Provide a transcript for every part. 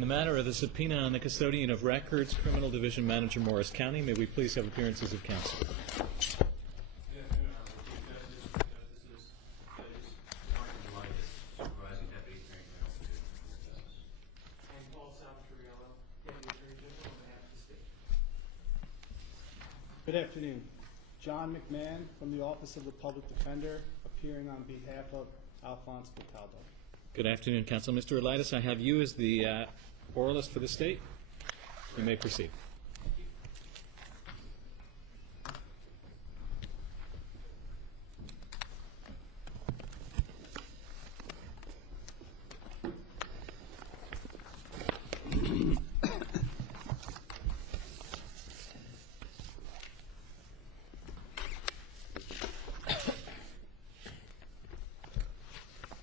In the matter of the subpoena on the custodian of records, Criminal Division Manager Morris County, may we please have appearances of counsel? Good afternoon, Honorable Chief Justice, Justices, Martin Lightus, Supervising Deputy Attorney General for the Division of Justice. And Paul Salvatoriello, Deputy Attorney General on behalf of the state. Good afternoon. John McMahon from the Office of the Public Defender, appearing on behalf of Alphonse Cataldo. Good afternoon, counsel. Mr. Elitis, I have you as the oralist for the state. You may proceed.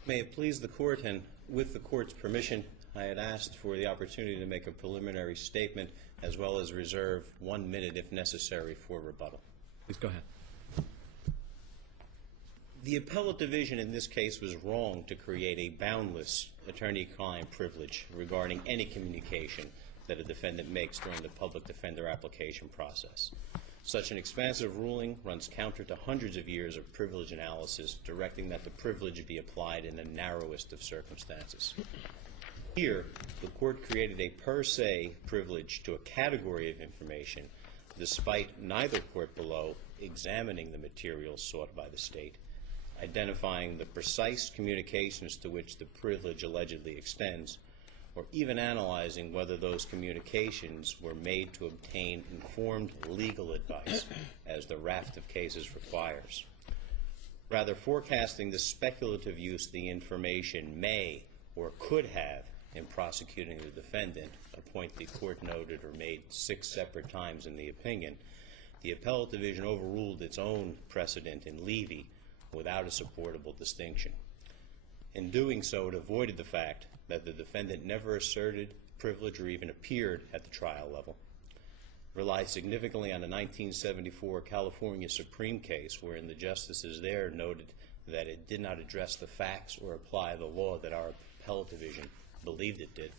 May it please the Court, and with the Court's permission, I had asked for the opportunity to make a preliminary statement as well as reserve 1 minute, if necessary, for rebuttal. Please go ahead. The appellate division in this case was wrong to create a boundless attorney-client privilege regarding any communication that a defendant makes during the public defender application process. Such an expansive ruling runs counter to hundreds of years of privilege analysis directing that the privilege be applied in the narrowest of circumstances. Here, the Court created a per se privilege to a category of information despite neither court below examining the materials sought by the state, identifying the precise communications to which the privilege allegedly extends, or even analyzing whether those communications were made to obtain informed legal advice, as the raft of cases requires. Rather, forecasting the speculative use the information may or could have in prosecuting the defendant, a point the Court noted or made 6 separate times in the opinion, the appellate division overruled its own precedent in Levy without a supportable distinction. In doing so, it avoided the fact that the defendant never asserted privilege or even appeared at the trial level, relied significantly on a 1974 California Supreme case wherein the justices there noted that it did not address the facts or apply the law that our appellate division believed it did,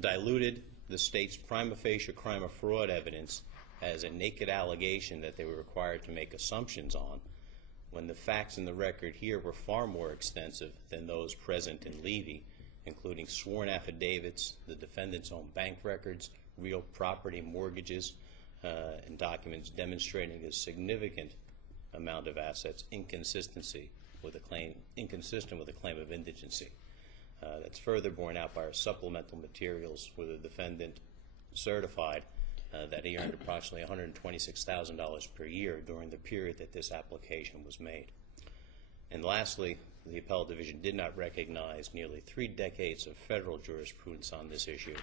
diluted the state's prima facie crime of fraud evidence as a naked allegation that they were required to make assumptions on, when the facts in the record here were far more extensive than those present in Levy, including sworn affidavits, the defendant's own bank records, real property mortgages, and documents demonstrating a significant amount of assets inconsistent with a claim of indigency. That's further borne out by our supplemental materials, where the defendant certified that he earned approximately $126,000 per year during the period that this application was made. And lastly, the appellate division did not recognize nearly 3 decades of federal jurisprudence on this issue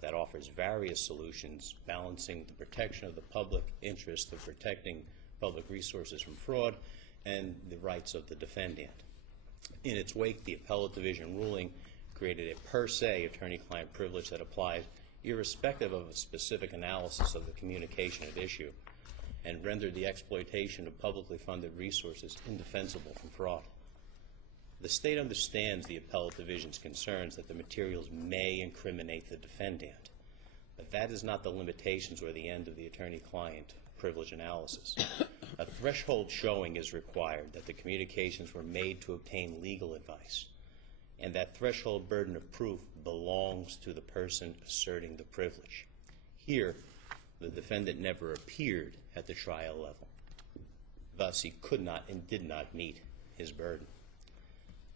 that offers various solutions balancing the protection of the public interest of protecting public resources from fraud and the rights of the defendant. In its wake, the appellate division ruling created a per se attorney-client privilege that applied irrespective of a specific analysis of the communication at issue, and rendered the exploitation of publicly funded resources indefensible from fraud. The state understands the appellate division's concerns that the materials may incriminate the defendant, but that is not the limitations or the end of the attorney-client privilege analysis. A threshold showing is required that the communications were made to obtain legal advice, and that threshold burden of proof belongs to the person asserting the privilege. Here, the defendant never appeared at the trial level. Thus, he could not and did not meet his burden.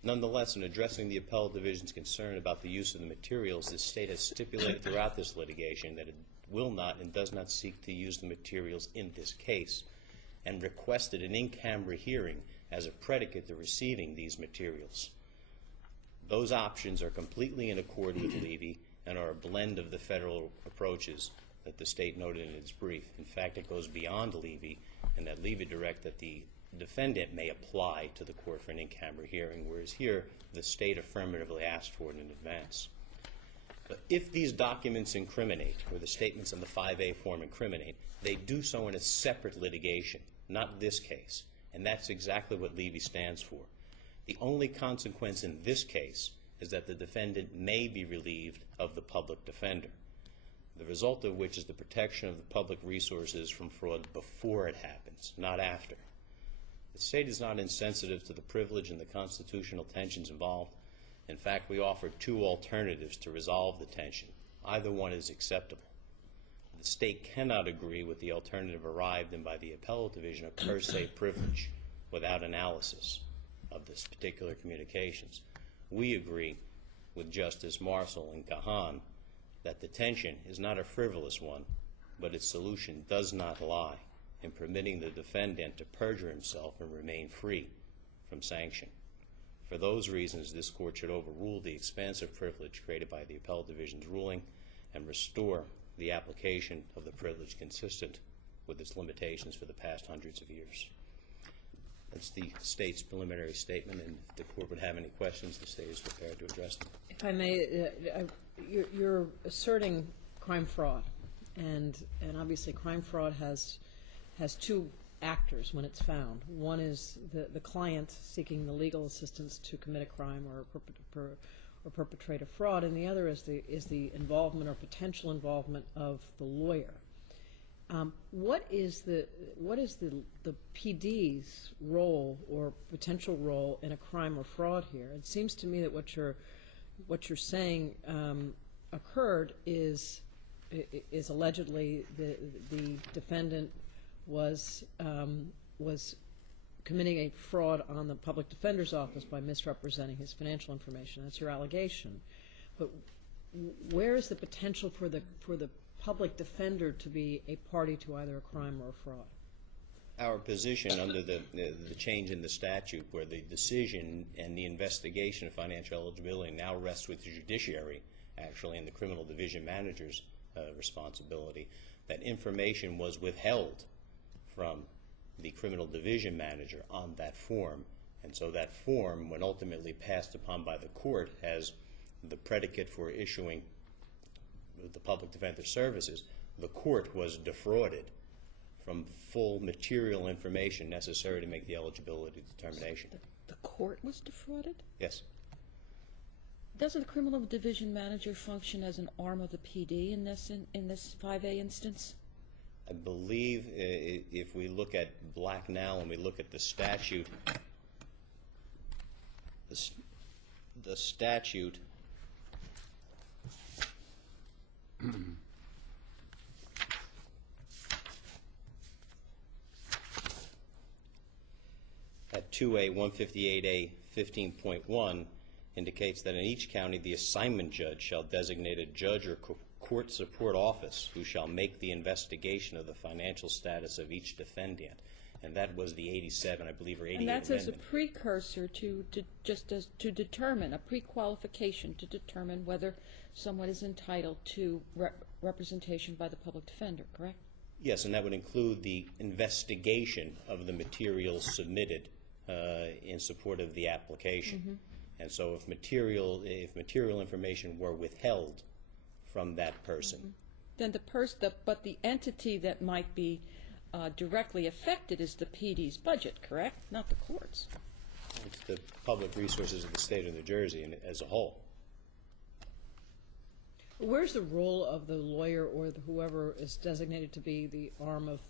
Nonetheless, in addressing the appellate division's concern about the use of the materials, the state has stipulated throughout this litigation that it will not and does not seek to use the materials in this case, and requested an in-camera hearing as a predicate to receiving these materials. Those options are completely in accord with Levy and are a blend of the federal approaches that the state noted in its brief. In fact, it goes beyond Levy, and that Levy direct that the defendant may apply to the court for an in-camera hearing, whereas here the state affirmatively asked for it in advance. But if these documents incriminate, or the statements in the 5A form incriminate, they do so in a separate litigation, not this case, and that's exactly what Levy stands for. The only consequence in this case is that the defendant may be relieved of the public defender, the result of which is the protection of the public resources from fraud before it happens, not after. The state is not insensitive to the privilege and the constitutional tensions involved. In fact, we offer two alternatives to resolve the tension. Either one is acceptable. The state cannot agree with the alternative arrived in by the appellate division of per se privilege without analysis of this particular communications. We agree with Justice Marshall and Kahan that the tension is not a frivolous one, but its solution does not lie in permitting the defendant to perjure himself and remain free from sanction. For those reasons, this court should overrule the expansive privilege created by the appellate division's ruling and restore the application of the privilege consistent with its limitations for the past hundreds of years. That's the state's preliminary statement, and if the court would have any questions, the state is prepared to address them. If I may, you're asserting crime fraud, and obviously crime fraud has two actors when it's found. One is the client seeking the legal assistance to commit a crime or perpetrate a fraud, and the other is the involvement or potential involvement of the lawyer. What is the PD's role or potential role in a crime or fraud here? It seems to me that what you're saying occurred is allegedly the defendant was committing a fraud on the public defender's office by misrepresenting his financial information. That's your allegation. But where is the potential for the public defender to be a party to either a crime or a fraud? Our position under the change in the statute, where the decision and the investigation of financial eligibility now rests with the judiciary, actually, and the criminal division manager's responsibility, that information was withheld from the criminal division manager on that form. And so that form, when ultimately passed upon by the court as the predicate for issuing the public defender services, the court was defrauded from full material information necessary to make the eligibility determination. The court was defrauded? Yes. Doesn't the criminal division manager function as an arm of the PD in this 5A instance? I believe if we look at Black now and we look at the statute, the statute at 2A 158A 15.1 indicates that in each county the assignment judge shall designate a judge or court support office who shall make the investigation of the financial status of each defendant. And that was the 87, I believe, or 88 And that's amendment. as a precursor to determine, a pre-qualification to determine whether someone is entitled to representation by the public defender, correct? Yes, and that would include the investigation of the materials submitted in support of the application. Mm-hmm. And so if material information were withheld from that person, Then but the entity that might be directly affected is the PD's budget, correct? Not the courts. it's the public resources of the state of New Jersey as a whole. Where's the role of the lawyer or whoever is designated to be the arm of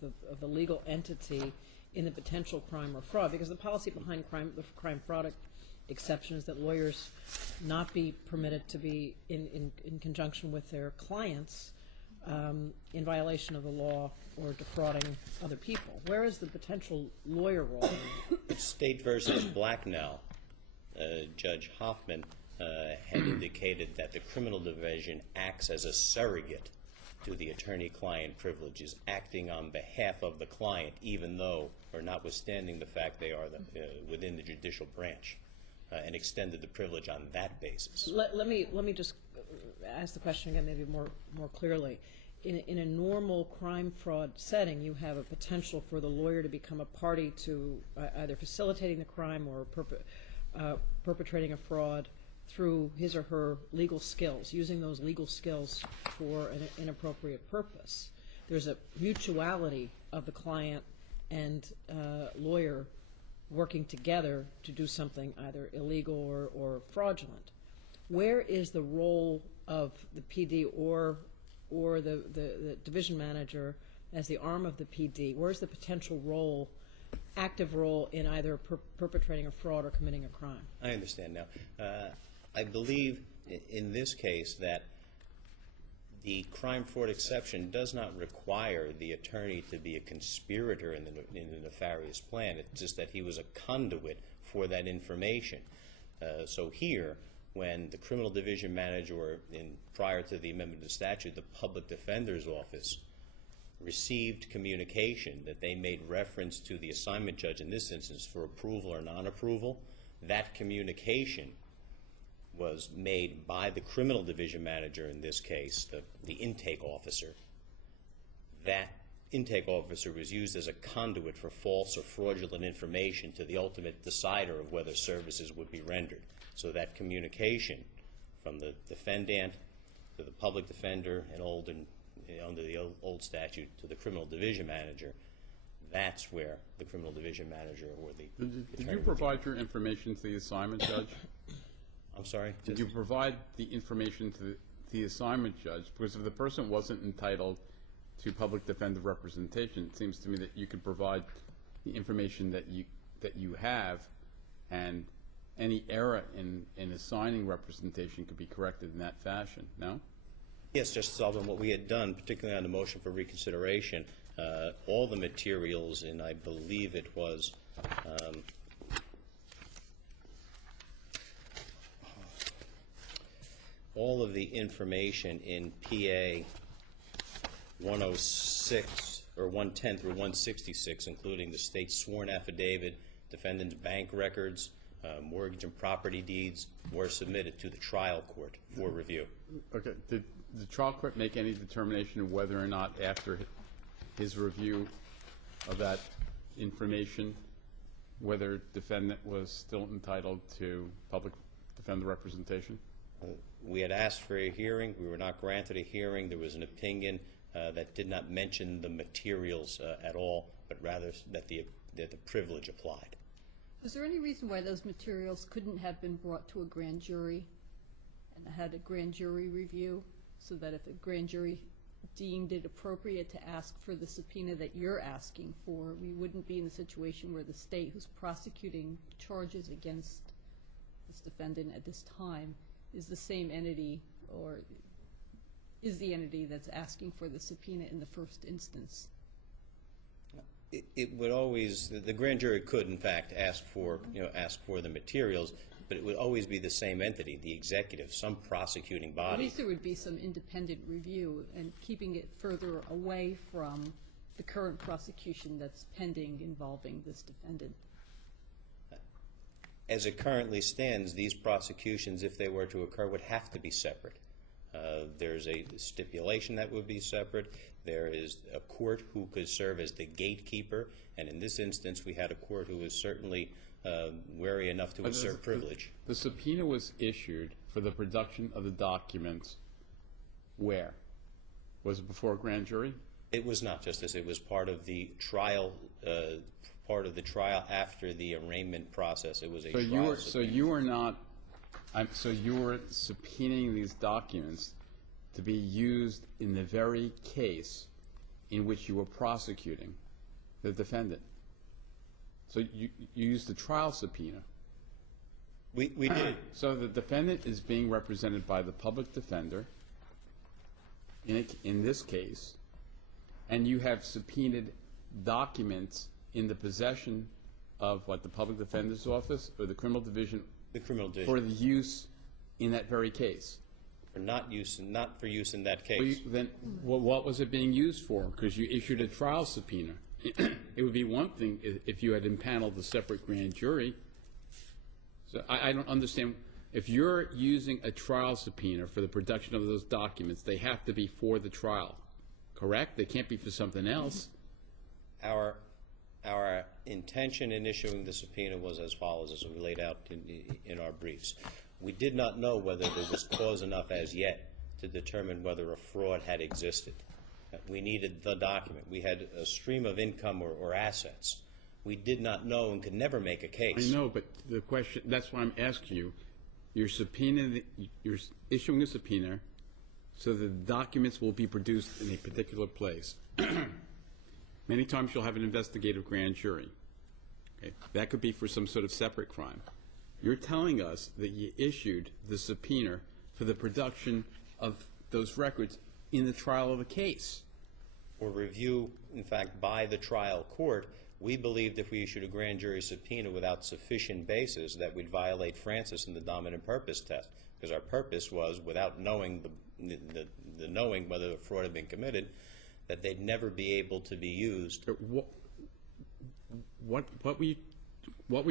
the legal entity in the potential crime or fraud? Because the policy behind the crime fraud exception is that lawyers not be permitted to be in conjunction with their clients in violation of the law or defrauding other people. Where is the potential lawyer role? State versus Blacknell, Judge Hoffman had indicated that the criminal division acts as a surrogate to the attorney-client privileges, acting on behalf of the client, even though, or notwithstanding the fact they are within the judicial branch, and extended the privilege on that basis. Let me just ask the question again, maybe more clearly. In a normal crime fraud setting, you have a potential for the lawyer to become a party to either facilitating the crime or perpetrating a fraud through his or her legal skills, using those legal skills for an inappropriate purpose. There's a mutuality of the client and lawyer working together to do something either illegal or fraudulent. where is the role of the PD or the division manager as the arm of the PD? Where's the potential role, active role, in either perpetrating a fraud or committing a crime? I understand now. I believe in this case that the crime fraud exception does not require the attorney to be a conspirator in the nefarious plan. It's just that he was a conduit for that information. So here, when the criminal division manager, or prior to the amendment of the statute, the public defender's office received communication that they made reference to the assignment judge in this instance for approval or non-approval, that communication was made by the criminal division manager in this case, the intake officer. That intake officer was used as a conduit for false or fraudulent information to the ultimate decider of whether services would be rendered. So that communication from the defendant to the public defender and under the old statute to the criminal division manager, that's where the criminal division manager or the Did you provide your information to the assignment judge? I'm sorry? Did you provide the information to the assignment judge? Because if the person wasn't entitled to public defender representation, it seems to me that you could provide the information that you have, and any error in assigning representation could be corrected in that fashion, no? Yes, Justice Sullivan, what we had done, particularly on the motion for reconsideration, all the materials, and I believe it was all of the information in PA 106 or 110 through 166, including the state's sworn affidavit, defendant's bank records, mortgage and property deeds, were submitted to the trial court for review. Okay. Did the trial court make any determination of whether or not, after his review of that information, whether defendant was still entitled to public defender representation? We had asked for a hearing. We were not granted a hearing. There was an opinion that did not mention the materials at all, but rather that the privilege applied. Was there any reason why those materials couldn't have been brought to a grand jury and had a grand jury review, so that if a grand jury deemed it appropriate to ask for the subpoena that you're asking for, we wouldn't be in a situation where the state who's prosecuting charges against this defendant at this time is the same entity, or is the entity that's asking for the subpoena in the first instance? It would always, the grand jury could in fact ask for the materials, but it would always be the same entity, the executive, some prosecuting body. At least there would be some independent review and keeping it further away from the current prosecution that's pending involving this defendant. As it currently stands, these prosecutions, if they were to occur, would have to be separate. There's a stipulation that would be separate. There is a court who could serve as the gatekeeper, and in this instance we had a court who was certainly wary enough to assert privilege. The subpoena was issued for the production of the documents where? Was it before a grand jury? It was not, Justice. It was part of the trial after the arraignment process. It was a trial. So you were not. So you were subpoenaing these documents to be used in the very case in which you were prosecuting the defendant. So you used the trial subpoena. We did. So the defendant is being represented by the public defender in this case, and you have subpoenaed documents in the possession of what, the public defender's office or the criminal division? The criminal division. For the use in that very case. Not for use in that case. Well, what was it being used for? Because you issued a trial subpoena. It would be one thing if you had impaneled a separate grand jury. So I don't understand. If you're using a trial subpoena for the production of those documents, they have to be for the trial, correct? They can't be for something else. Our intention in issuing the subpoena was as follows, as we laid out in our briefs. We did not know whether there was cause enough as yet to determine whether a fraud had existed. We needed the document. We had a stream of income or assets. We did not know and could never make a case. I know, but the question, that's why I'm asking you, you're issuing a subpoena so that the documents will be produced in a particular place. Many times you'll have an investigative grand jury. Okay? That could be for some sort of separate crime. You're telling us that you issued the subpoena for the production of those records in the trial of a case. For review, in fact, by the trial court, we believed if we issued a grand jury subpoena without sufficient basis that we'd violate Francis and the dominant purpose test, because our purpose was, without knowing the knowing whether the fraud had been committed, that they'd never be able to be used. What were you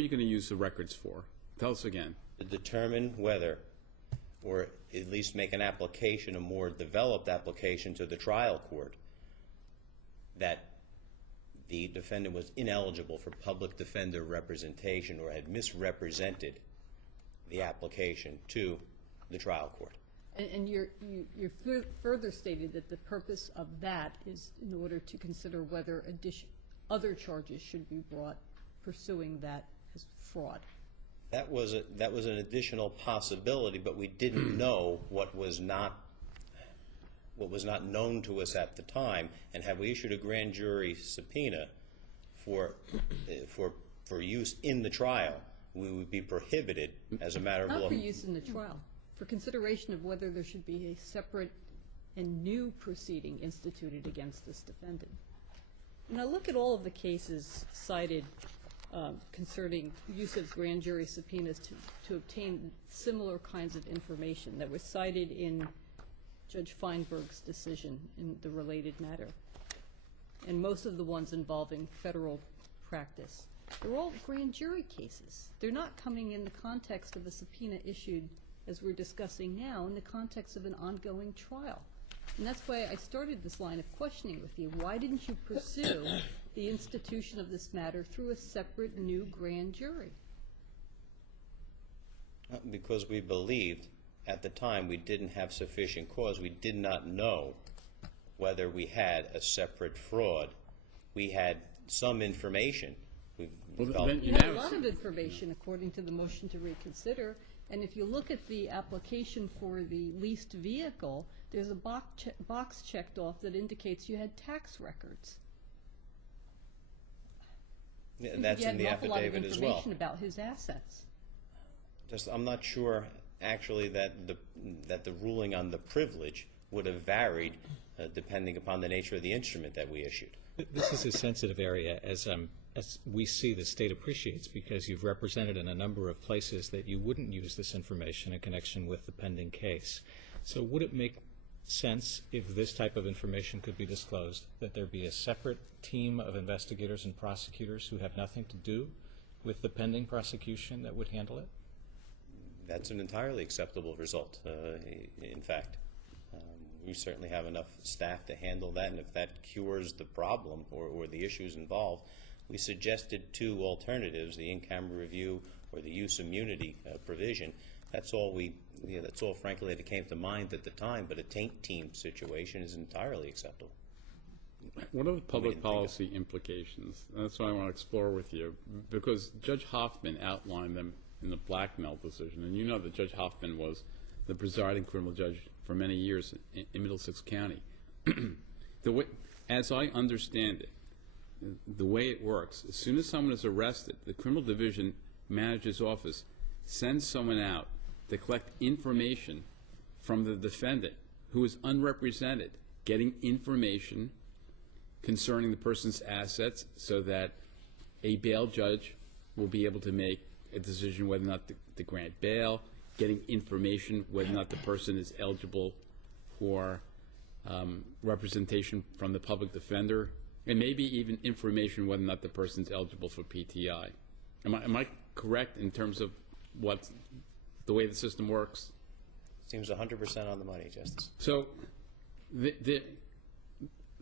going to use the records for? Tell us again. To determine whether, or at least make an application, a more developed application to the trial court, that the defendant was ineligible for public defender representation or had misrepresented the application to the trial court. And you further stated that the purpose of that is in order to consider whether other charges should be brought pursuing that as fraud. That was an additional possibility, but we didn't know what was not known to us at the time. And had we issued a grand jury subpoena for use in the trial, we would be prohibited as a matter of law. Not for use in the trial, for consideration of whether there should be a separate and new proceeding instituted against this defendant. Now look at all of the cases cited concerning use of grand jury subpoenas to obtain similar kinds of information that was cited in Judge Feinberg's decision in the related matter, and most of the ones involving federal practice. They're all grand jury cases. They're not coming in the context of a subpoena issued, as we're discussing now, in the context of an ongoing trial. And that's why I started this line of questioning with you. Why didn't you pursue the institution of this matter through a separate new grand jury? Because we believed at the time we didn't have sufficient cause. We did not know whether we had a separate fraud. We had some information. You had a lot of information according to the motion to reconsider, and if you look at the application for the leased vehicle, there's a box checked off that indicates you had tax records. And that's in the affidavit as well. You had an awful lot of information about his assets. I'm not sure actually that the ruling on the privilege would have varied depending upon the nature of the instrument that we issued. This is a sensitive area, as we see the state appreciates, because you've represented in a number of places that you wouldn't use this information in connection with the pending case. So would it make sense, if this type of information could be disclosed, that there be a separate team of investigators and prosecutors who have nothing to do with the pending prosecution that would handle it? That's an entirely acceptable result, in fact. We certainly have enough staff to handle that, and if that cures the problem or the issues involved, we suggested two alternatives, the in-camera review or the use immunity provision. That's all frankly that came to mind at the time, but a taint team situation is entirely acceptable. What are the public policy implications? That's what I want to explore with you, because Judge Hoffman outlined them in the Blackmell decision, and you know that Judge Hoffman was the presiding criminal judge for many years in Middlesex County. As I understand it, the way it works, as soon as someone is arrested, the criminal division manager's office sends someone out to collect information from the defendant who is unrepresented, getting information concerning the person's assets so that a bail judge will be able to make a decision whether or not to grant bail, getting information whether or not the person is eligible for representation from the public defender, and maybe even information whether or not the person is eligible for PTI. Am I correct in terms of the way the system works? Seems 100% on the money, Justice. So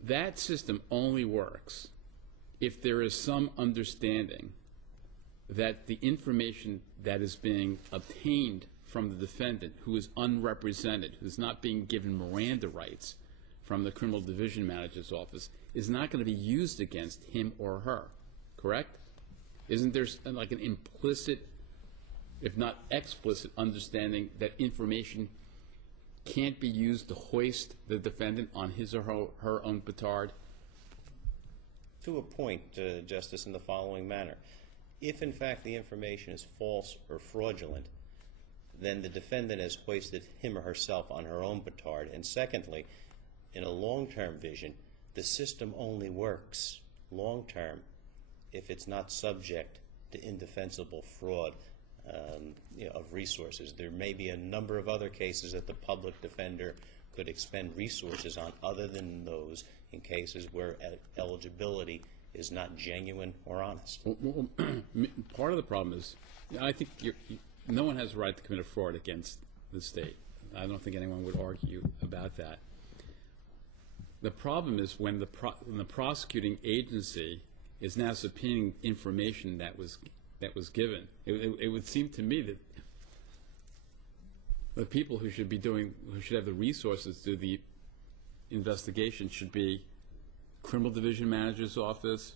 that system only works if there is some understanding that the information that is being obtained from the defendant who is unrepresented, who is not being given Miranda rights from the criminal division manager's office, is not going to be used against him or her, correct? Isn't there like an implicit if not explicit, understanding that information can't be used to hoist the defendant on his or her own petard? To a point, Justice, in the following manner. If, in fact, the information is false or fraudulent, then the defendant has hoisted him or herself on her own petard. And secondly, in a long-term vision, the system only works long-term if it's not subject to indefensible fraud of resources. There may be a number of other cases that the public defender could expend resources on other than those in cases where eligibility is not genuine or honest. Well, part of the problem is, I think no one has a right to commit a fraud against the state. I don't think anyone would argue about that. The problem is when the prosecuting agency is now subpoenaing information that was given. It would seem to me that the people who should have the resources to do the investigation should be criminal division manager's office,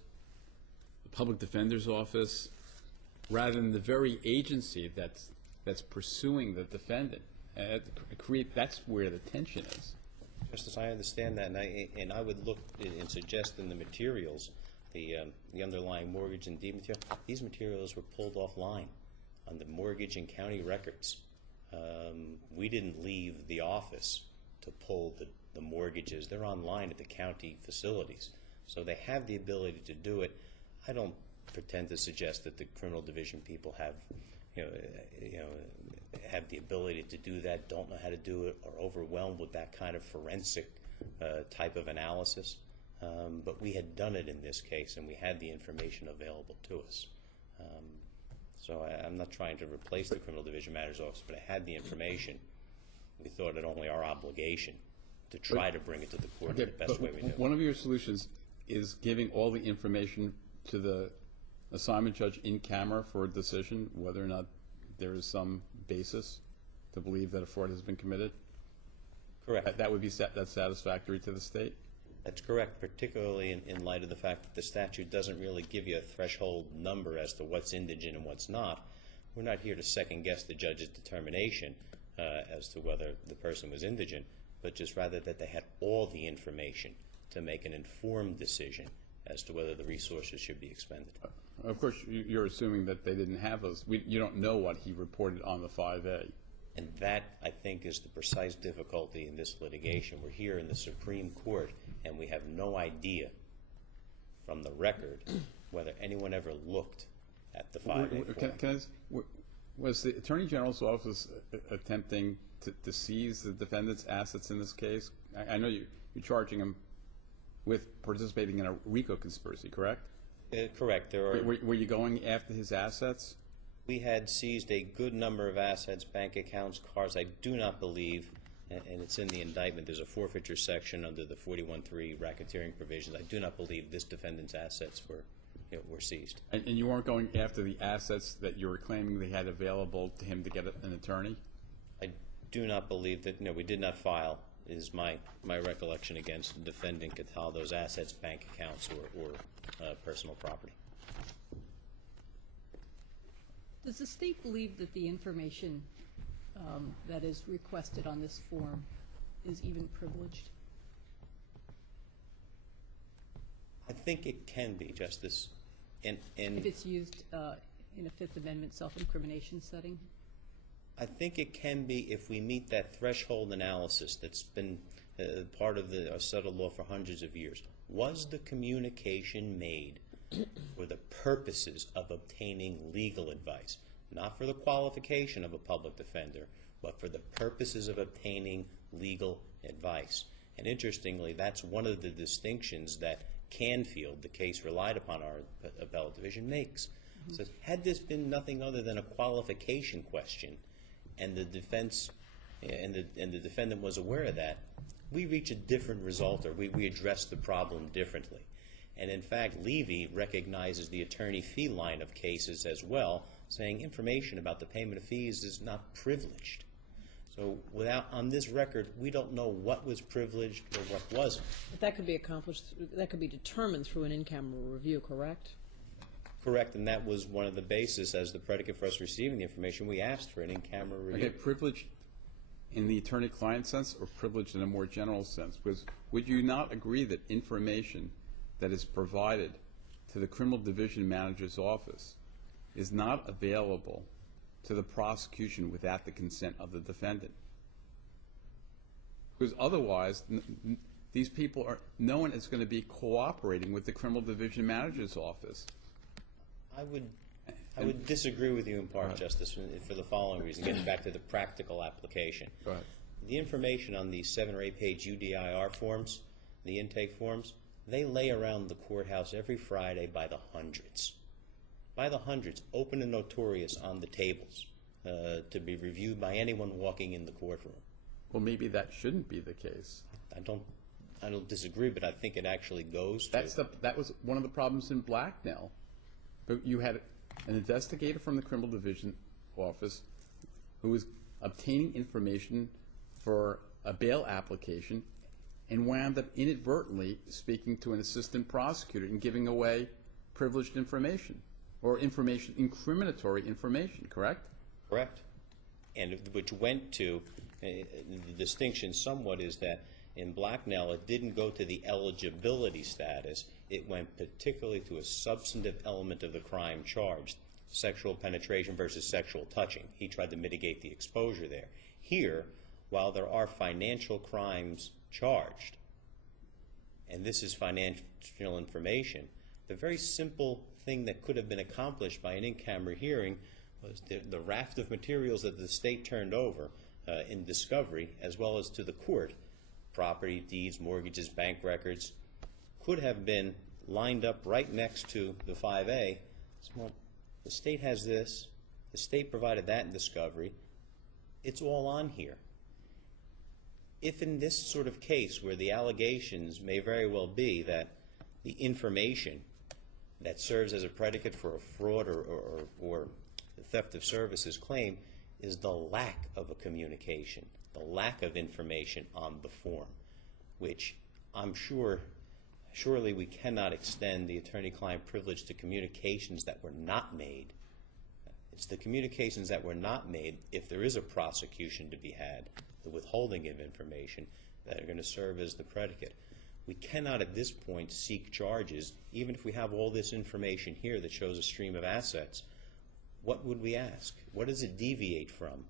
the public defender's office, rather than the very agency that's pursuing the defendant. That's where the tension is. Justice, I understand that, and I would look and suggest in the materials, the underlying mortgage and deed material, these materials were pulled offline on the mortgage and county records. We didn't leave the office to pull the mortgages. They're online at the county facilities, so they have the ability to do it. I don't pretend to suggest that the criminal division people have the ability to do that, don't know how to do it, or overwhelmed with that kind of forensic type of analysis. But we had done it in this case, and we had the information available to us. So I'm not trying to replace the criminal division manager's office, but I had the information. We thought it only our obligation to try to bring it to the court in the best way we knew. One of your solutions is giving all the information to the assignment judge in camera for a decision whether or not there is some basis to believe that a fraud has been committed? Correct. That would be that's satisfactory to the state? That's correct, particularly in light of the fact that the statute doesn't really give you a threshold number as to what's indigent and what's not. We're not here to second-guess the judge's determination as to whether the person was indigent, but just rather that they had all the information to make an informed decision as to whether the resources should be expended. Of course, you're assuming that they didn't have those. You don't know what he reported on the 5A. And that, I think, is the precise difficulty in this litigation. We're here in the Supreme Court, and we have no idea from the record whether anyone ever looked at the 5A form. Was the Attorney General's office attempting to seize the defendant's assets in this case? I know you're charging him with participating in a RICO conspiracy, correct? Correct. Were you going after his assets? We had seized a good number of assets, bank accounts, cars. I do not believe, and it's in the indictment, there's a forfeiture section under the 41.3 racketeering provisions. I do not believe this defendant's assets were seized. And you weren't going after the assets that you were claiming they had available to him to get an attorney? I do not believe that. No, we did not file, is my recollection, against the defendant could tell those assets, bank accounts, or personal property. Does the state believe that the information that is requested on this form is even privileged? I think it can be, Justice. And if it's used in a Fifth Amendment self-incrimination setting? I think it can be if we meet that threshold analysis that's been part of the settled law for hundreds of years. Was the communication made for the purposes of obtaining legal advice, not for the qualification of a public defender, but for the purposes of obtaining legal advice? And interestingly, that's one of the distinctions that Canfield, the case relied upon our appellate division, makes. It says, had this been nothing other than a qualification question, and the defense and the defendant was aware of that, we reach a different result, or we address the problem differently. And in fact, Levy recognizes the attorney fee line of cases as well, saying information about the payment of fees is not privileged. So on this record, we don't know what was privileged or what wasn't. But that could be accomplished, that could be determined through an in-camera review, correct? Correct, and that was one of the basis as the predicate for us receiving the information. We asked for an in-camera review. Okay, privilege in the attorney-client sense or privilege in a more general sense? Because would you not agree that information that is provided to the criminal division manager's office is not available to the prosecution without the consent of the defendant? Because otherwise, these people are, no one is going to be cooperating with the criminal division manager's office. I would disagree with you in part, Justice, for the following reason, getting back to the practical application. Go ahead. The information on these 7 or 8 page UDIR forms, the intake forms, they lay around the courthouse every Friday by the hundreds. By the hundreds, open and notorious on the tables to be reviewed by anyone walking in the courtroom. Well, maybe that shouldn't be the case. I don't disagree, but I think it actually goes to... That was one of the problems in Blacknell. But you had an investigator from the criminal division office who was obtaining information for a bail application and wound up inadvertently speaking to an assistant prosecutor and giving away privileged information or information, incriminatory information, correct? Correct. And which went to, the distinction somewhat is that in Blacknell it didn't go to the eligibility status, it went particularly to a substantive element of the crime charged, sexual penetration versus sexual touching. He tried to mitigate the exposure there. Here, while there are financial crimes charged, and this is financial information, the very simple thing that could have been accomplished by an in-camera hearing was the raft of materials that the state turned over in discovery, as well as to the court, property, deeds, mortgages, bank records, could have been lined up right next to the 5A. Well, the state has this, the state provided that in discovery, it's all on here. If in this sort of case where the allegations may very well be that the information that serves as a predicate for a fraud or theft of services claim is the lack of a communication, the lack of information on the form, which I'm surely we cannot extend the attorney-client privilege to communications that were not made. It's the communications that were not made, if there is a prosecution to be had, the withholding of information, that are going to serve as the predicate. We cannot at this point seek charges, even if we have all this information here that shows a stream of assets. What would we ask? What does it deviate from?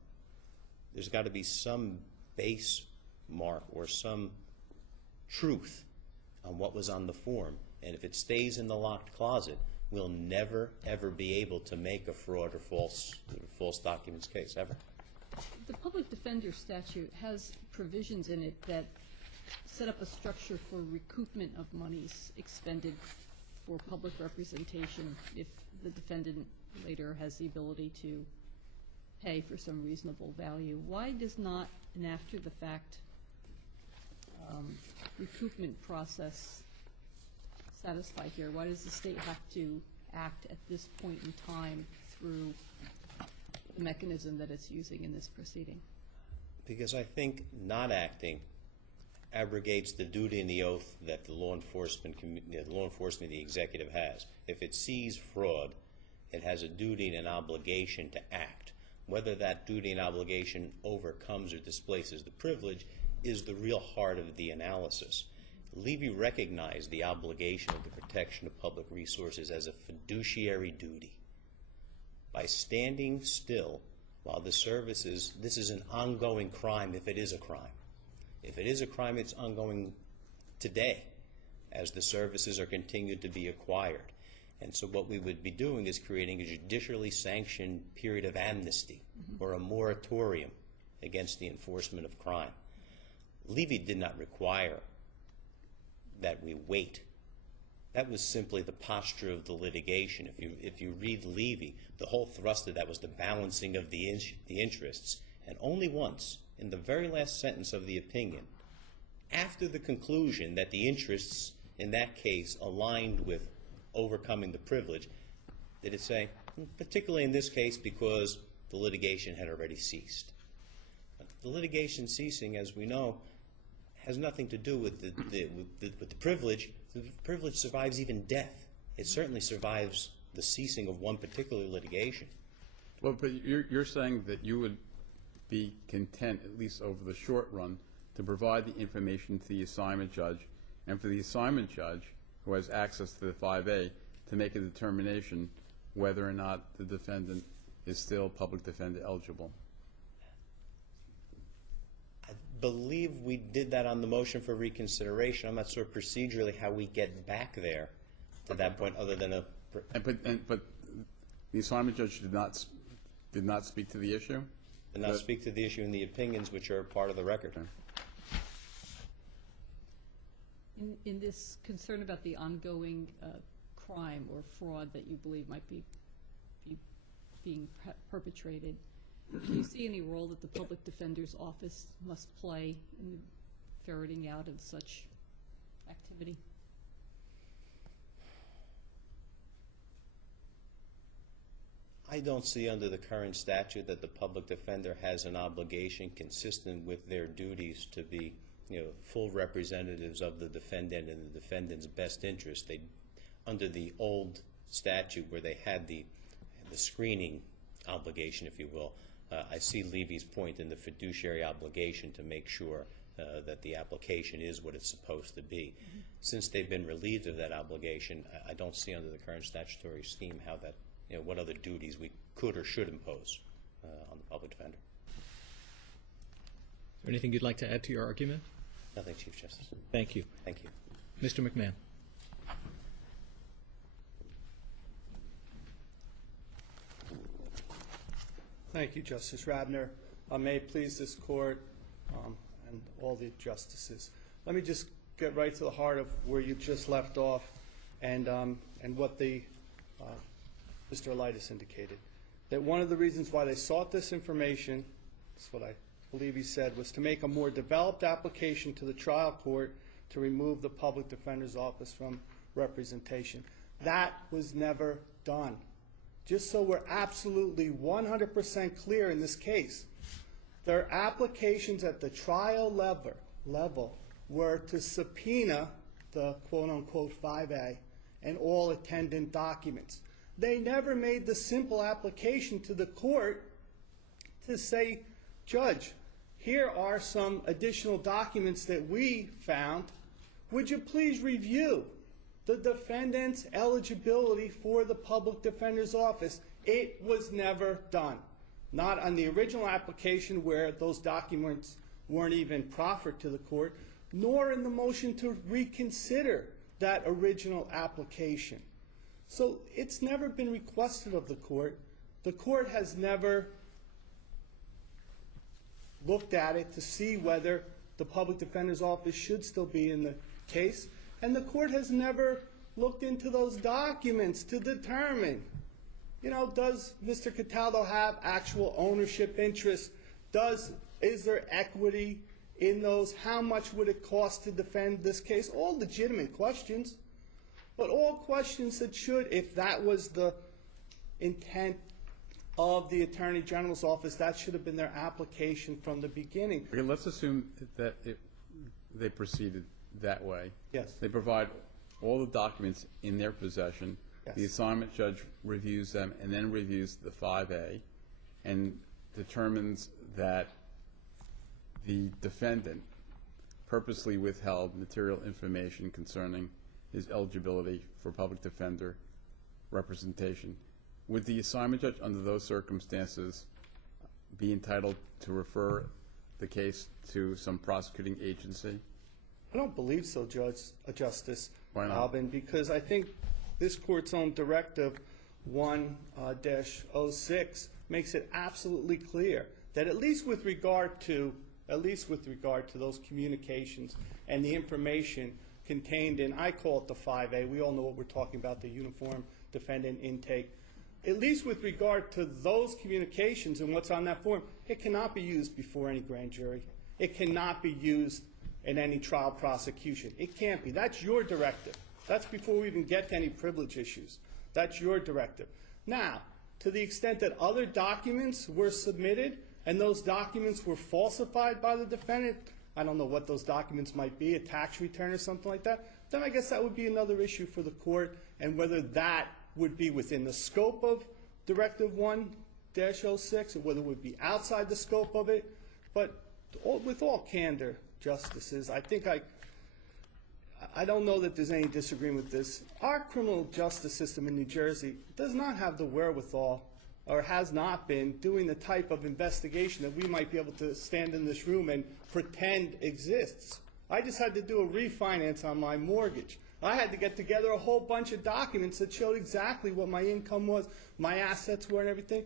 There's got to be some base mark or some truth on what was on the form. And if it stays in the locked closet, we'll never, ever be able to make a fraud or false documents case, ever. The public defender statute has provisions in it that set up a structure for recoupment of monies expended for public representation if the defendant later has the ability to pay for some reasonable value. Why does not an after-the-fact recoupment process satisfy here? Why does the state have to act at this point in time through the mechanism that it's using in this proceeding? Because I think not acting abrogates the duty and the oath that the law enforcement, the executive has. If it sees fraud, it has a duty and an obligation to act. Whether that duty and obligation overcomes or displaces the privilege is the real heart of the analysis. Levy recognized the obligation of the protection of public resources as a fiduciary duty. By standing still while the services, this is an ongoing crime if it is a crime. If it is a crime, it's ongoing today as the services are continued to be acquired. And so what we would be doing is creating a judicially sanctioned period of amnesty or a moratorium against the enforcement of crime. Levy did not require that we wait. That was simply the posture of the litigation. If you read Levy, the whole thrust of that was the balancing of the interests. And only once, in the very last sentence of the opinion, after the conclusion that the interests in that case aligned with overcoming the privilege, did it say, particularly in this case because the litigation had already ceased. But the litigation ceasing, as we know, has nothing to do with the privilege. The privilege survives even death. It certainly survives the ceasing of one particular litigation. Well, but you're saying that you would be content, at least over the short run, to provide the information to the assignment judge, and for the assignment judge, who has access to the 5A, to make a determination whether or not the defendant is still public defender eligible. I believe we did that on the motion for reconsideration. I'm not sure procedurally how we get back there to that point, other than a... But the assignment judge did not speak to the issue? Did not speak to the issue in the opinions, which are part of the record. In this concern about the ongoing crime or fraud that you believe might be being perpetrated, do you see any role that the public defender's office must play in the ferreting out of such activity? I don't see under the current statute that the public defender has an obligation consistent with their duties to be, full representatives of the defendant and the defendant's best interest. Under the old statute where they had the screening obligation, if you will, I see Levy's point in the fiduciary obligation to make sure that the application is what it's supposed to be. Mm-hmm. Since they've been relieved of that obligation, I don't see under the current statutory scheme how that, what other duties we could or should impose on the public defender. Is there anything you'd like to add to your argument? Nothing, Chief Justice. Thank you. Thank you. Mr. McMahon. Thank you, Justice Rabner. May it please this court and all the justices. Let me just get right to the heart of where you just left off and what the Mr. Elitis indicated. That one of the reasons why they sought this information, that's what I believe he said, was to make a more developed application to the trial court to remove the public defender's office from representation. That was never done. Just so we're absolutely 100% clear in this case, their applications at the trial level were to subpoena the quote-unquote 5A and all attendant documents. They never made the simple application to the court to say, Judge, here are some additional documents that we found. Would you please review the defendant's eligibility for the public defender's office? It was never done. Not on the original application where those documents weren't even proffered to the court, nor in the motion to reconsider that original application. So it's never been requested of the court. The court has never looked at it to see whether the public defender's office should still be in the case. And the court has never looked into those documents to determine, does Mr. Cataldo have actual ownership interest? Is there equity in those? How much would it cost to defend this case? All legitimate questions, but all questions that should, if that was the intent of the Attorney General's office, that should have been their application from the beginning. Okay, let's assume that they proceeded that way. Yes. They provide all the documents in their possession. Yes. The assignment judge reviews them and then reviews the 5A and determines that the defendant purposely withheld material information concerning his eligibility for public defender representation. Would the assignment judge, under those circumstances, be entitled to refer the case to some prosecuting agency? I don't believe so, Justice Why not? Albin, because I think this court's own directive 1-06 makes it absolutely clear that at least with regard to those communications and the information contained in, I call it the 5A, we all know what we're talking about, the uniform defendant intake, at least with regard to those communications and what's on that form, it cannot be used before any grand jury. It cannot be used in any trial prosecution. It can't be. That's your directive. That's before we even get to any privilege issues. That's your directive. Now, to the extent that other documents were submitted and those documents were falsified by the defendant, I don't know what those documents might be, a tax return or something like that, then I guess that would be another issue for the court and whether that would be within the scope of Directive 1-06, or whether it would be outside the scope of it. But with all candor, Justices, I think I don't know that there's any disagreement with this. Our criminal justice system in New Jersey does not have the wherewithal, or has not been, doing the type of investigation that we might be able to stand in this room and pretend exists. I just had to do a refinance on my mortgage. I had to get together a whole bunch of documents that showed exactly what my income was, my assets were, and everything.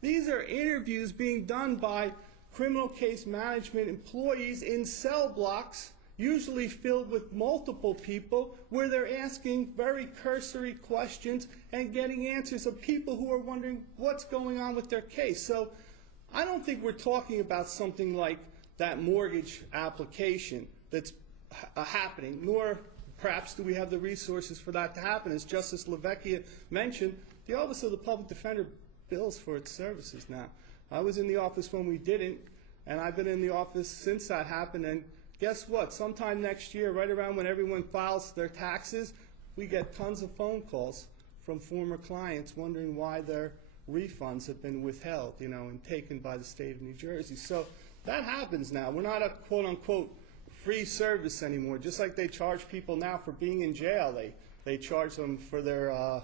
These are interviews being done by criminal case management employees in cell blocks, usually filled with multiple people, where they're asking very cursory questions and getting answers of people who are wondering what's going on with their case. So I don't think we're talking about something like that mortgage application that's happening, nor perhaps do we have the resources for that to happen. As Justice Lavecchia mentioned, the Office of the Public Defender bills for its services now. I was in the office when we didn't, and I've been in the office since that happened, and guess what? Sometime next year, right around when everyone files their taxes, we get tons of phone calls from former clients wondering why their refunds have been withheld, and taken by the state of New Jersey. So that happens now. We're not a quote-unquote free service anymore. Just like they charge people now for being in jail, they charge them for their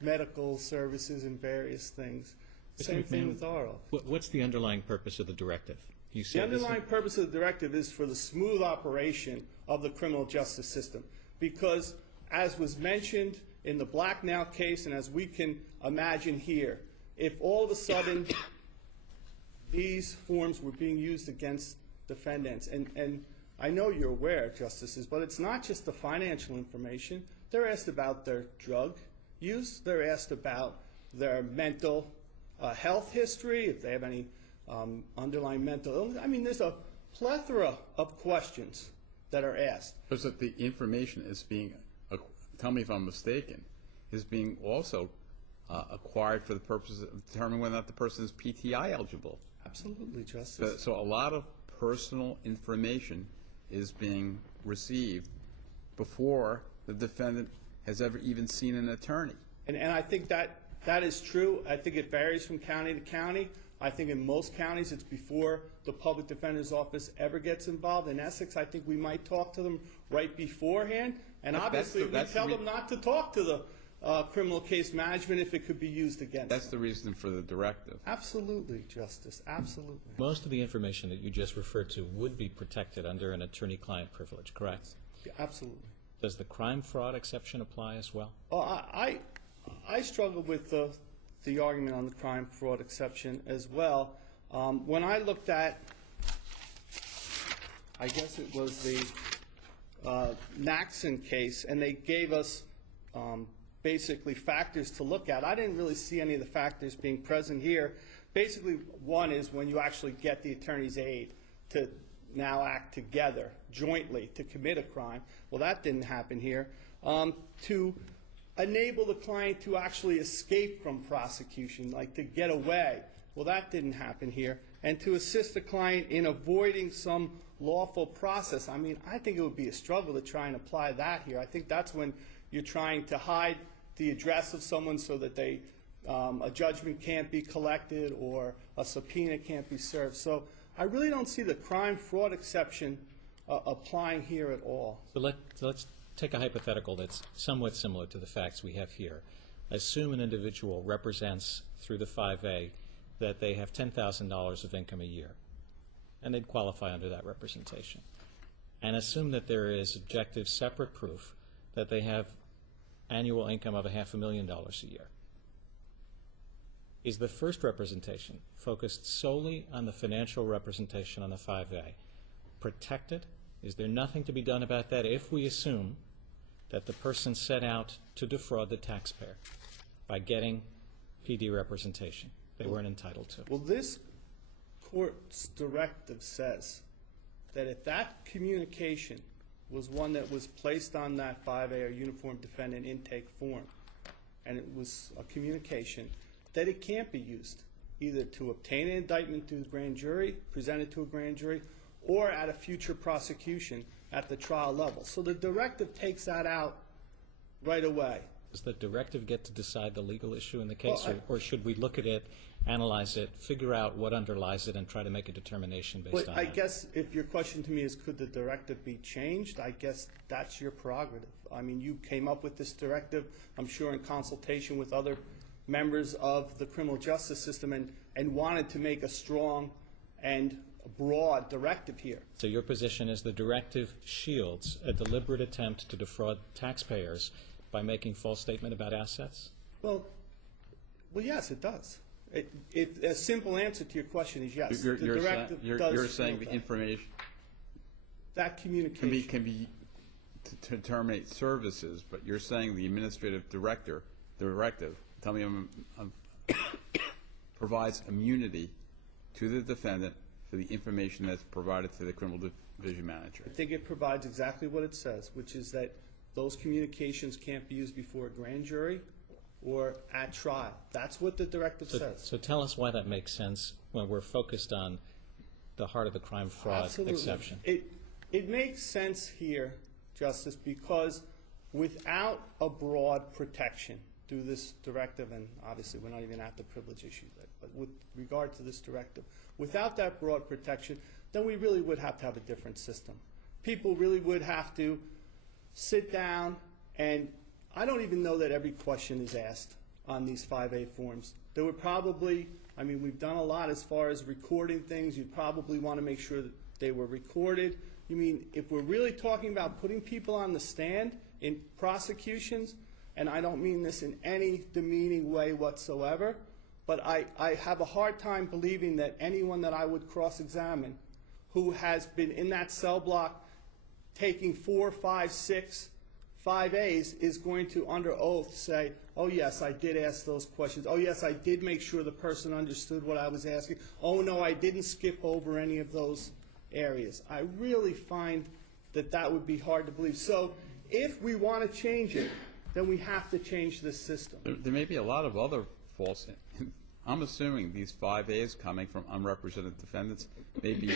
medical services and various things. Same thing with our office. What's the underlying purpose of the directive? The underlying purpose of the directive is for the smooth operation of the criminal justice system, because, as was mentioned in the Blacknell case, and as we can imagine here, if all of a sudden these forms were being used against defendants, and I know you're aware, Justices, but it's not just the financial information. They're asked about their drug use. They're asked about their mental health history, if they have any underlying mental illness. I mean, there's a plethora of questions that are asked. Because the information is being, tell me if I'm mistaken, is being also acquired for the purpose of determining whether or not the person is PTI eligible. Absolutely, Justice. So a lot of personal information is being received before the defendant has ever even seen an attorney. And I think that is true. I think it varies from county to county. I think in most counties it's before the public defender's office ever gets involved. In Essex, I think we might talk to them right beforehand, and obviously we tell them not to talk to the criminal case management if it could be used against them. That's the reason for the directive. Absolutely, Justice, absolutely. Most of the information that you just referred to would be protected under an attorney-client privilege, correct? Yeah, absolutely. Does the crime-fraud exception apply as well? Well, I struggle with the argument on the crime-fraud exception as well. When I looked at, I guess it was the Naxon case, and they gave us basically factors to look at. I didn't really see any of the factors being present here. Basically, one is when you actually get the attorney's aid to now act together, jointly, to commit a crime. Well, that didn't happen here. To enable the client to actually escape from prosecution, like to get away. Well, that didn't happen here. And to assist the client in avoiding some lawful process. I mean, I think it would be a struggle to try and apply that here. I think that's when you're trying to hide the address of someone so that a judgment can't be collected or a subpoena can't be served. So I really don't see the crime-fraud exception applying here at all. So let's take a hypothetical that's somewhat similar to the facts we have here. Assume an individual represents through the 5A that they have $10,000 of income a year, and they'd qualify under that representation. And assume that there is objective separate proof that they have annual income of $500,000 a year. Is the first representation focused solely on the financial representation on the 5A protected? Is there nothing to be done about that if we assume that the person set out to defraud the taxpayer by getting PD representation they weren't entitled to? Well, this court's directive says that if that communication was one that was placed on that 5A or uniform defendant intake form, and it was a communication, that it can't be used either to obtain an indictment to the grand jury, present it to a grand jury, or at a future prosecution at the trial level. So the directive takes that out right away. Does the directive get to decide the legal issue in the case, Well, or should we look at it, analyze it, figure out what underlies it, and try to make a determination based But on I that? guess if your question to me is, could the directive be changed? I guess that's your prerogative. I mean, you came up with this directive, I'm sure in consultation with other members of the criminal justice system, and wanted to make a strong and broad directive here. So your position is the directive shields a deliberate attempt to defraud taxpayers by making false statement about assets? Well, yes, it does. A simple answer to your question is yes. The directive does You're saying shield the that. information That communication. can be to terminate services, but you're saying the administrative directive, tell me provides immunity to the defendant for the information that's provided to the criminal division manager. I think it provides exactly what it says, which is that those communications can't be used before a grand jury or at trial. That's what the directive says. So tell us why that makes sense when we're focused on the heart of the crime fraud Absolutely. exception. It makes sense here, Justice, because without a broad protection through this directive, and obviously we're not even at the privilege issue, but with regard to this directive, without that broad protection, then we really would have to have a different system. People really would have to sit down, and I don't even know that every question is asked on these 5A forms. There would probably, I mean, we've done a lot as far as recording things. You'd probably want to make sure that they were recorded. You mean, if we're really talking about putting people on the stand in prosecutions, and I don't mean this in any demeaning way whatsoever, but I have a hard time believing that anyone that I would cross-examine who has been in that cell block taking 4, 5, 6, 5As is going to, under oath, say, oh, yes, I did ask those questions. Oh, yes, I did make sure the person understood what I was asking. Oh, no, I didn't skip over any of those areas. I really find that that would be hard to believe. So if we want to change it, then we have to change this system. There may be a lot of other false. I'm assuming these 5As coming from unrepresented defendants may be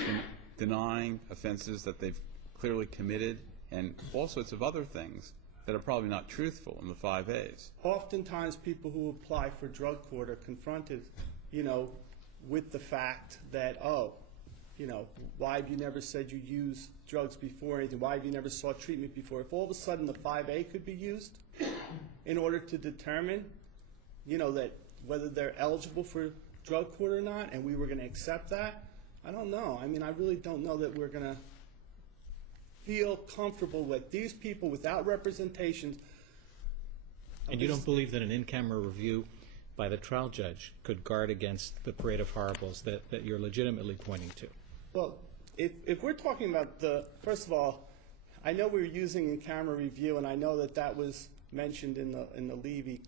denying offenses that they've clearly committed and all sorts of other things that are probably not truthful in the 5As. Oftentimes people who apply for drug court are confronted, with the fact that, why have you never said you used drugs before or anything? Why have you never sought treatment before? If all of a sudden the 5A could be used in order to determine, that whether they're eligible for drug court or not, and we were going to accept that, I don't know. I mean, I really don't know that we're going to feel comfortable with these people without representations. And you don't believe that an in-camera review by the trial judge could guard against the parade of horribles that you're legitimately pointing to? Well, if we're talking about first of all, I know we were using in-camera review, and I know that that was mentioned in the Levy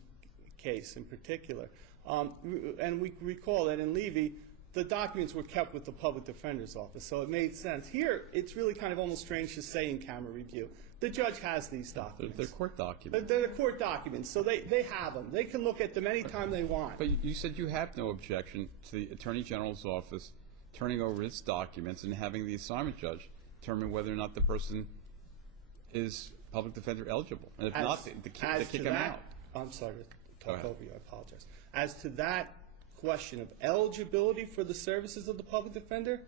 case in particular. And we recall that in Levy, the documents were kept with the public defender's office, so it made sense. Here, it's really kind of almost strange to say in-camera review. The judge has these documents. They're court documents. They're court documents, so they have them. They can look at them anytime they want. But you said you have no objection to the Attorney General's office turning over its documents and having the assignment judge determine whether or not the person is public defender eligible. And if not, they kick him out. I'm sorry to talk over you. I apologize. As to that question of eligibility for the services of the public defender,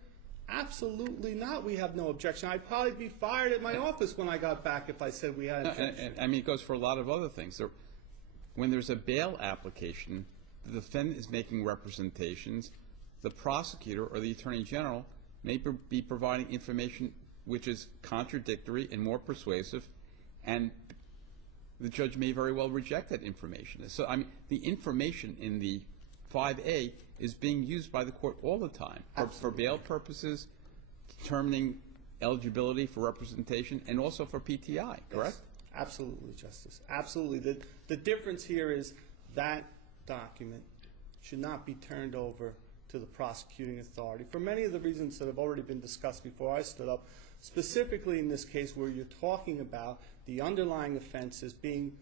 absolutely not. We have no objection. I'd probably be fired at my office when I got back if I said we had an objection. I mean, it goes for a lot of other things. When there's a bail application, the defendant is making representations. The prosecutor or the Attorney General may be providing information which is contradictory and more persuasive, and the judge may very well reject that information. So, I mean, the information in the 5A is being used by the court all the time for bail purposes, determining eligibility for representation, and also for PTI, correct? Yes, absolutely, Justice. Absolutely. The difference here is that document should not be turned over to the prosecuting authority for many of the reasons that have already been discussed before I stood up, specifically in this case where you're talking about the underlying offenses being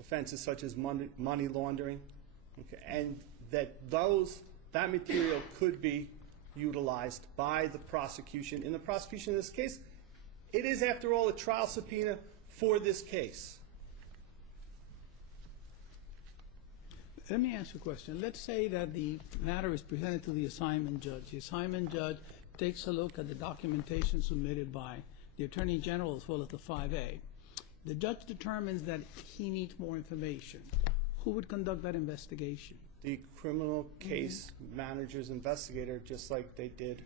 offenses such as money laundering, okay, and that material could be utilized by the prosecution. In the prosecution in this case, it is, after all, a trial subpoena for this case. Let me ask you a question. Let's say that the matter is presented to the assignment judge. The assignment judge takes a look at the documentation submitted by the Attorney General as well as the 5A. The judge determines that he needs more information. Who would conduct that investigation? The criminal case manager's investigator, just like they did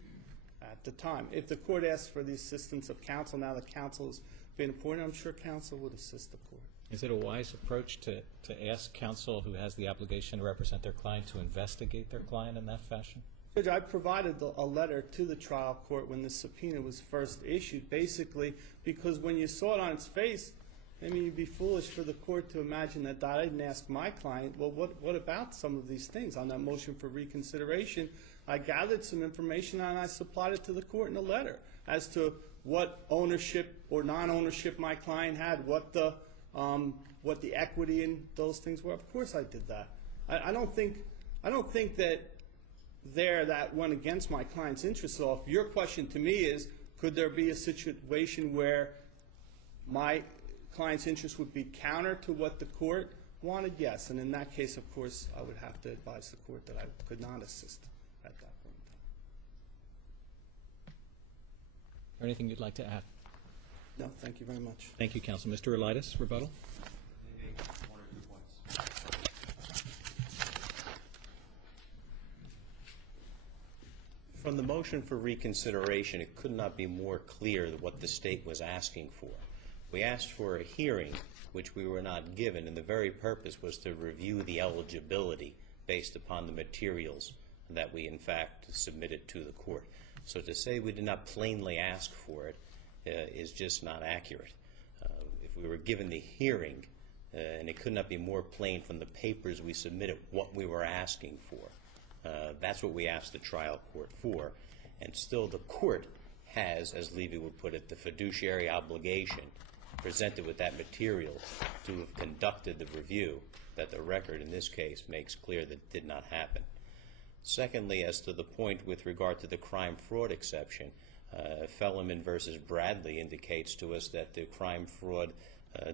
at the time. If the court asks for the assistance of counsel, now that counsel has been appointed, I'm sure counsel would assist the court. Is it a wise approach to ask counsel who has the obligation to represent their client to investigate their client in that fashion? Judge, I provided a letter to the trial court when the subpoena was first issued, basically because when you saw it on its face, I mean, you'd be foolish for the court to imagine that I didn't ask my client, well, what about some of these things? On that motion for reconsideration, I gathered some information and I supplied it to the court in a letter as to what ownership or non-ownership my client had, what the equity in those things were. Of course I did that. I don't think that that went against my client's interests. So if your question to me is, could there be a situation where my client's interest would be counter to what the court wanted? Yes. And in that case, of course, I would have to advise the court that I could not assist at that point in time. Anything you'd like to add? No, thank you very much. Thank you, counsel. Mr. Elitis, rebuttal? Maybe 1 or 2 points. From the motion for reconsideration, it could not be more clear what the state was asking for. We asked for a hearing, which we were not given, and the very purpose was to review the eligibility based upon the materials that we, in fact, submitted to the court. So to say we did not plainly ask for it is just not accurate. If we were given the hearing, and it could not be more plain from the papers we submitted what we were asking for. That's what we asked the trial court for. And still the court has, as Levy would put it, the fiduciary obligation presented with that material to have conducted the review that the record in this case makes clear that did not happen. Secondly, as to the point with regard to the crime-fraud exception, Fellerman versus Bradley indicates to us that the crime-fraud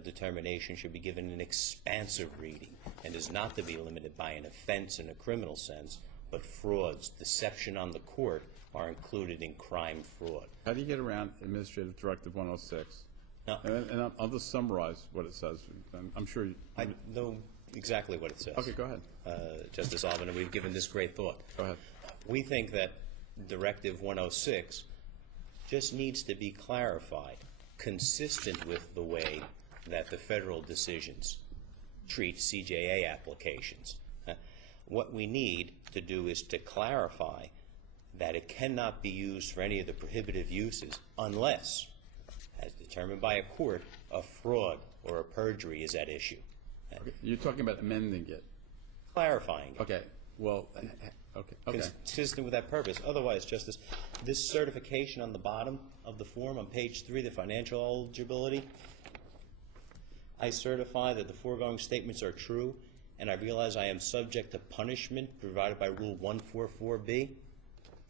determination should be given an expansive reading and is not to be limited by an offense in a criminal sense, but frauds, deception on the court, are included in crime-fraud. How do you get around Administrative Directive 106? Now, And I'll just summarize what it says. I'm sure you... I know exactly what it says. Okay, go ahead. Justice Alvin, and we've given this great thought. Go ahead. We think that Directive 106 just needs to be clarified, consistent with the way that the federal decisions treat CJA applications. What we need to do is to clarify that it cannot be used for any of the prohibitive uses unless, as determined by a court, a fraud or a perjury is at issue. Okay. You're talking about amending it. Clarifying it. Okay. Well, okay. Consistent with that purpose. Otherwise, Justice, this certification on the bottom of the form on page 3, the financial eligibility, I certify that the foregoing statements are true, and I realize I am subject to punishment provided by Rule 144B,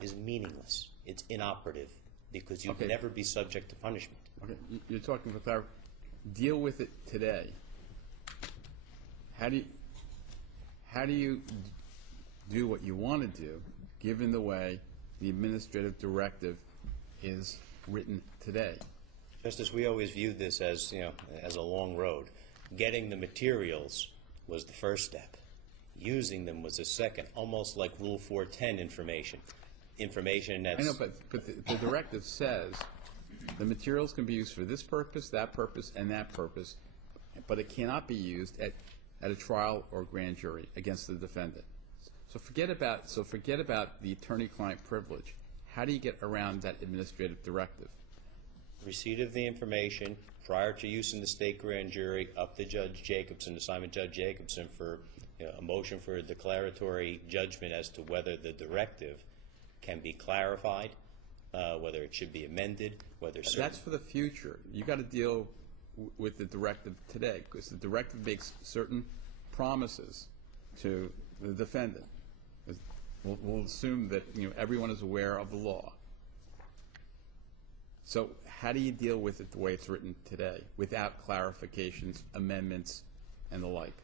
is meaningless. It's inoperative because you can never be subject to punishment. Okay. You're talking about clarifying. Deal with it today. How do you do what you want to do, given the way the administrative directive is written today? Justice, we always viewed this as, as a long road. Getting the materials was the first step. Using them was the second, almost like Rule 410 information. Information that's... I know, but the directive says the materials can be used for this purpose, and that purpose, but it cannot be used at a trial or grand jury against the defendant. So forget about the attorney-client privilege. How do you get around that administrative directive? Receipt of the information prior to use in the state grand jury up to Judge Jacobson, assignment Judge Jacobson, for a motion for a declaratory judgment as to whether the directive can be clarified, whether it should be amended, whether certain... That's for the future. You got to deal with the directive today, because the directive makes certain promises to the defendant. We'll assume that everyone is aware of the law. So how do you deal with it the way it's written today, without clarifications, amendments, and the like?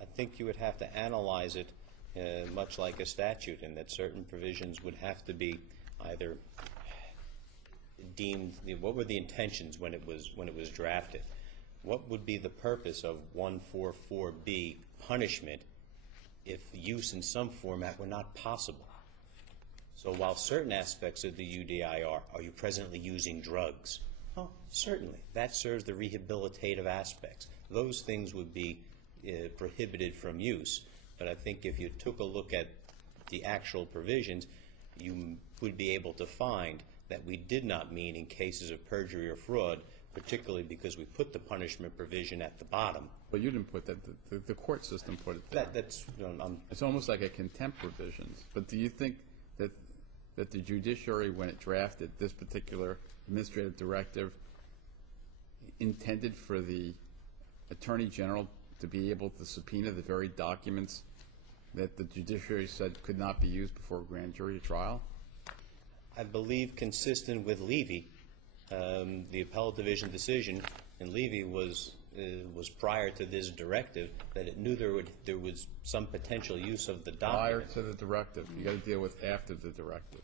I think you would have to analyze it much like a statute, and that certain provisions would have to be either deemed, what were the intentions when it was drafted? What would be the purpose of 144B punishment if use in some format were not possible? So while certain aspects of the UDI are you presently using drugs? Oh, certainly. That serves the rehabilitative aspects. Those things would be prohibited from use. But I think if you took a look at the actual provisions, you would be able to find that we did not mean in cases of perjury or fraud, particularly because we put the punishment provision at the bottom. But you didn't put that. The court system put it there. It's almost like a contempt provisions. But do you think that the judiciary, when it drafted this particular administrative directive, intended for the Attorney General to be able to subpoena the very documents that the judiciary said could not be used before a grand jury trial? I believe consistent with Levy, the appellate division decision in Levy was prior to this directive, that it knew there was some potential use of the document. Prior to the directive. You got to deal with after the directive.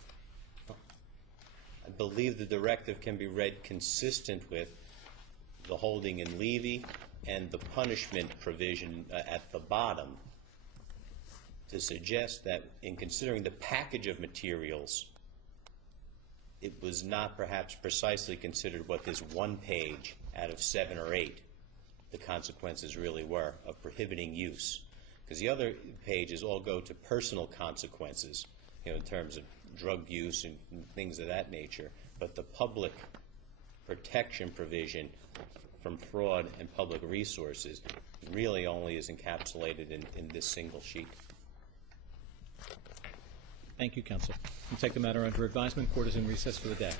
I believe the directive can be read consistent with the holding in Levy and the punishment provision at the bottom to suggest that in considering the package of materials, it was not perhaps precisely considered what this one page out of 7 or 8, the consequences really were of prohibiting use. Because the other pages all go to personal consequences, in terms of drug use and things of that nature. But the public protection provision from fraud and public resources really only is encapsulated in this single sheet. Thank you, counsel. We'll take the matter under advisement. Court is in recess for the day.